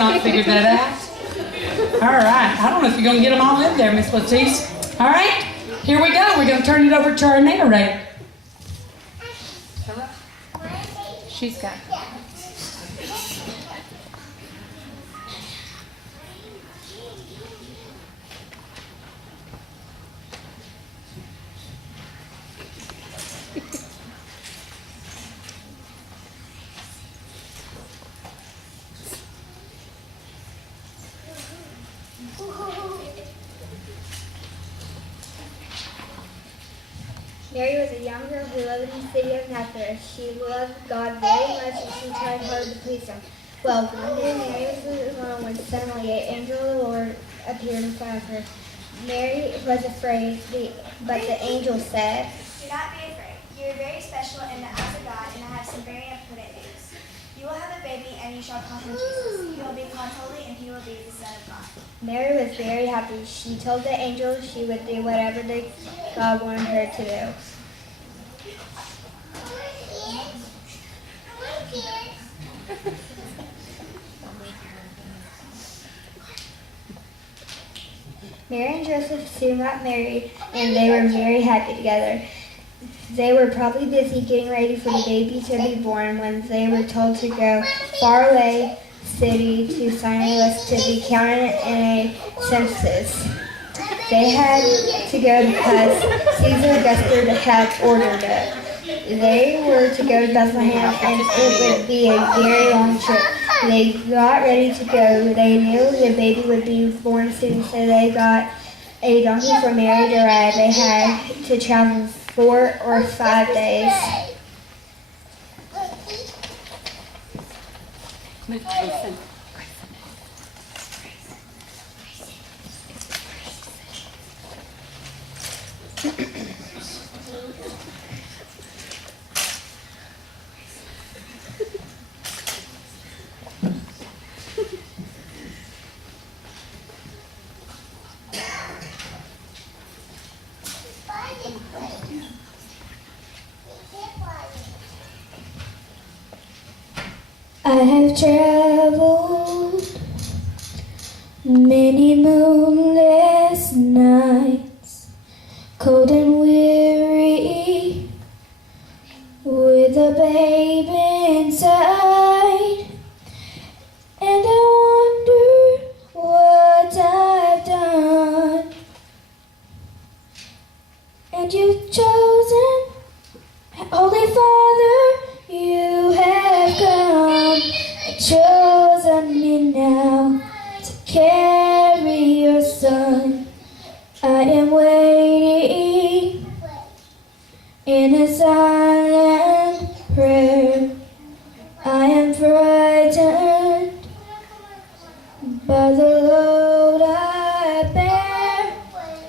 not figured that out. All right. I don't know if you're going to get them all in there, Miss Latrice. All right. Here we go. We're going to turn it over to our narrator. She's got it. Mary was a young girl who lived in the city of Nazareth. She loved God very much and she tried hard to please him. Well, one day Mary was alone when suddenly an angel of the Lord appeared in front of her. Mary was afraid, but the angel said, "Do not be afraid. You are very special in the eyes of God, and I have some very important news. You will have a baby, and you shall call him Jesus. He will be called Holy, and he will be the Son of God." Mary was very happy. She told the angel she would do whatever God wanted her to do. Mary and Joseph soon got married, and they were very happy together. They were probably busy getting ready for the baby to be born when they were told to go far away city to sign a list to be counted in a census. They had to go because Caesar Augustus had ordered it. They were to go to Bethlehem, and it would be a very long trip. They got ready to go. They knew the baby would be born soon, so they got a donkey for Mary to ride. They had to travel 4 or 5 days. I have traveled many moonless nights, cold and weary, with a baby inside, and I wonder what I've done. And you've chosen, Holy Father, you have come and chosen me now to carry your Son. I am waiting in a silent prayer. I am frightened by the load I bear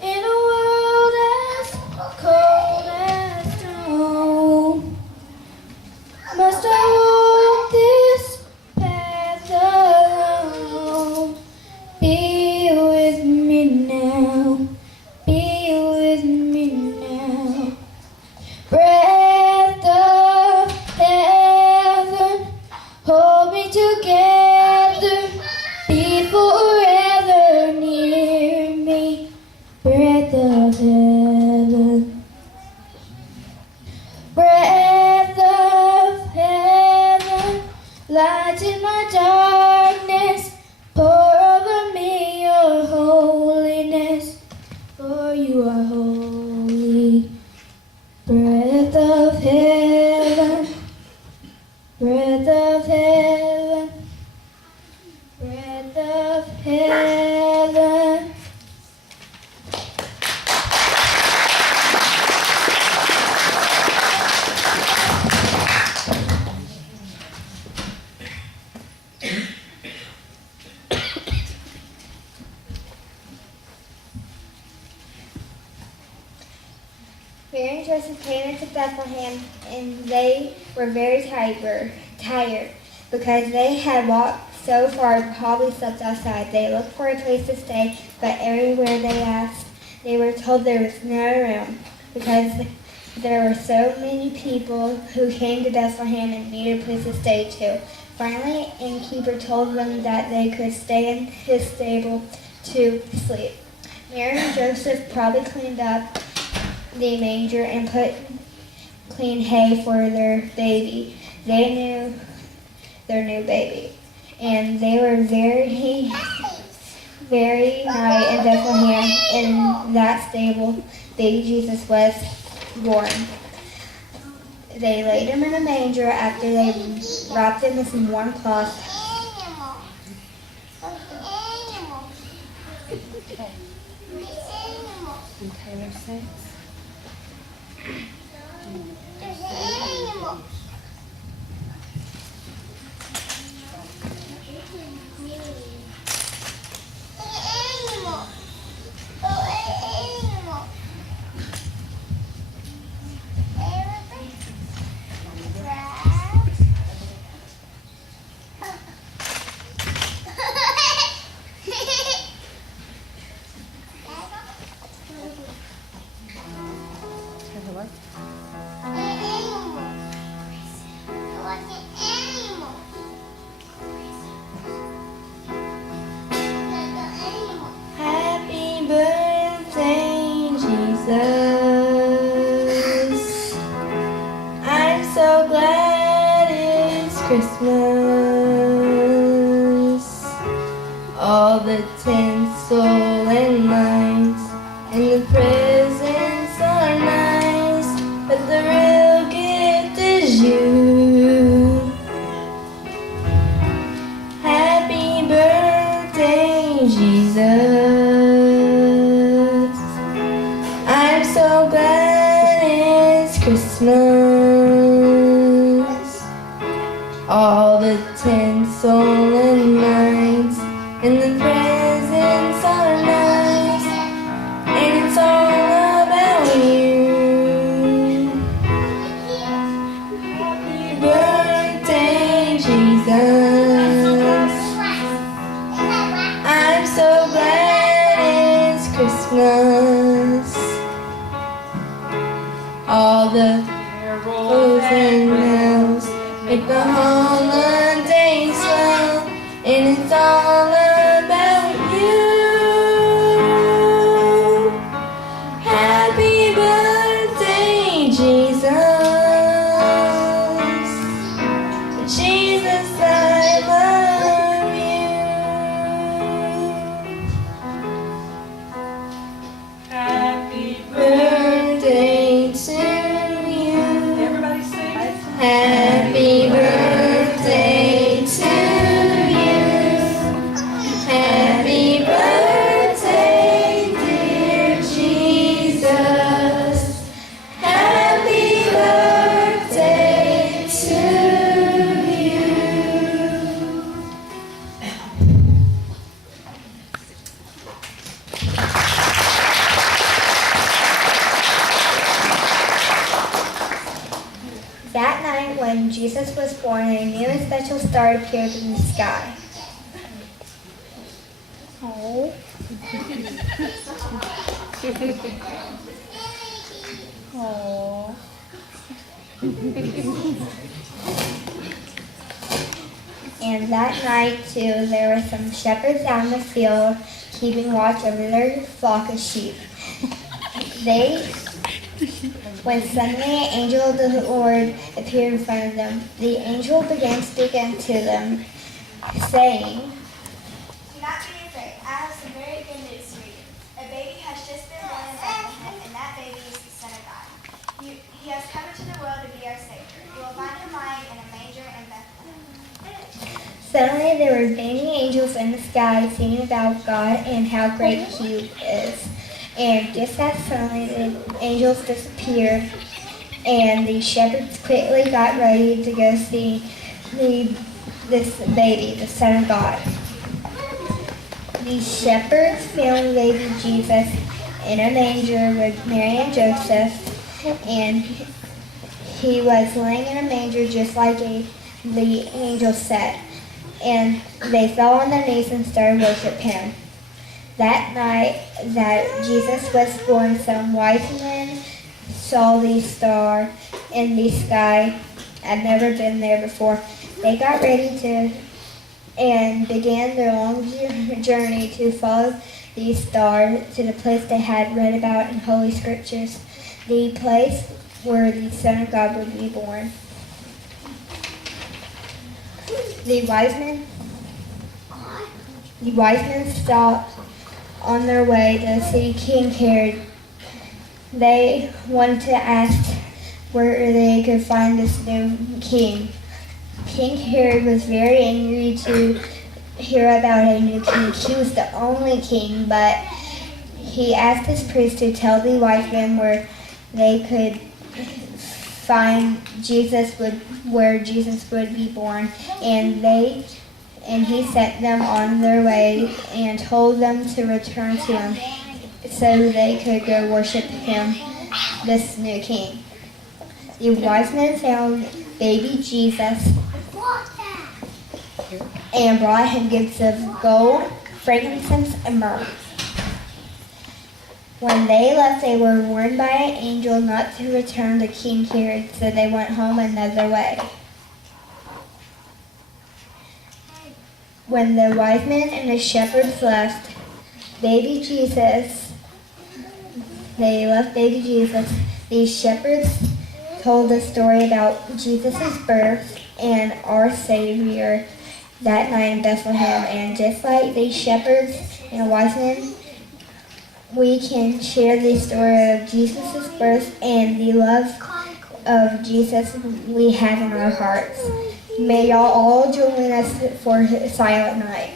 in a world as cold as stone. Must I walk this path alone? Be with me now. Be with me now. Breath of heaven, hold me together. Be forever near me. Breath of heaven. Breath of heaven, light in my darkness, pour over me your holiness, for you are holy. Breath of heaven, breath of heaven, breath of heaven. Mary and Joseph came into Bethlehem, and they were very tired because they had walked so far and probably slept outside. They looked for a place to stay, but everywhere they asked, they were told there was no room because there were so many people who came to Bethlehem and needed a place to stay too. Finally, the innkeeper told them that they could stay in his stable to sleep. Mary and Joseph probably cleaned up the manger and put clean hay for their baby. They knew their new baby. And they were very night in Bethlehem. In that stable, baby Jesus was born. They laid him in a manger after they wrapped him in some warm cloth. And Taylor sings. Happy birthday, Jesus. I'm so glad it's Christmas. All the tinsel and lights and the presents are nice, but the real gift is you. Happy birthday, Jesus. I'm so glad it's Christmas. All the tinsel and lights and the presents are nice, and it's all about you. Happy birthday, Jesus. I'm so glad it's Christmas. All the carols and bells make the holidays swell, and it's all about you. Happy birthday, Jesus. Jesus, I love you. Happy Birthday to you. Everybody sing. Happy birthday to you. Happy birthday, dear Jesus. Happy birthday to you. That night when Jesus was born, a new and special star appeared in the sky. Oh. Oh. And that night, too, there were some shepherds out in the field keeping watch over their flock of sheep. When suddenly an angel of the Lord appeared in front of them, the angel began speaking to them, saying, Do not be afraid. I have some very good news for you. A baby has just been born in Bethlehem, and that baby is the Son of God. He has come into the world to be our Savior. You will find him lying in a manger in Bethlehem. Suddenly there were many angels in the sky singing about God and how great He is. And just as suddenly the angels disappeared, and the shepherds quickly got ready to go see this baby, the Son of God. The shepherds found baby Jesus in a manger with Mary and Joseph, and he was laying in a manger just like the angel said. And they fell on their knees and started worshiping him. That night that Jesus was born, some wise men saw the star in the sky. Had never been there before. They got ready and began their long journey to follow the star to the place they had read about in Holy Scriptures, the place where the Son of God would be born. The wise men stopped on their way to see King Herod. They wanted to ask where they could find this new king. King Herod was very angry to hear about a new king. He was the only king, but he asked his priests to tell the wise men where they could find where Jesus would be born, and he sent them on their way and told them to return to him so they could go worship him, this new king. The wise men found baby Jesus and brought him gifts of gold, frankincense, and myrrh. When they left, they were warned by an angel not to return to King Herod, so they went home another way. When the wise men and the shepherds left baby Jesus, the shepherds told the story about Jesus' birth and our Savior that night in Bethlehem. And just like the shepherds and wise men, we can share the story of Jesus' birth and the love of Jesus we have in our hearts. May y'all all join us for Silent Night.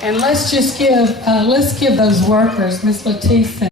And let's give those workers, Miss Leticia.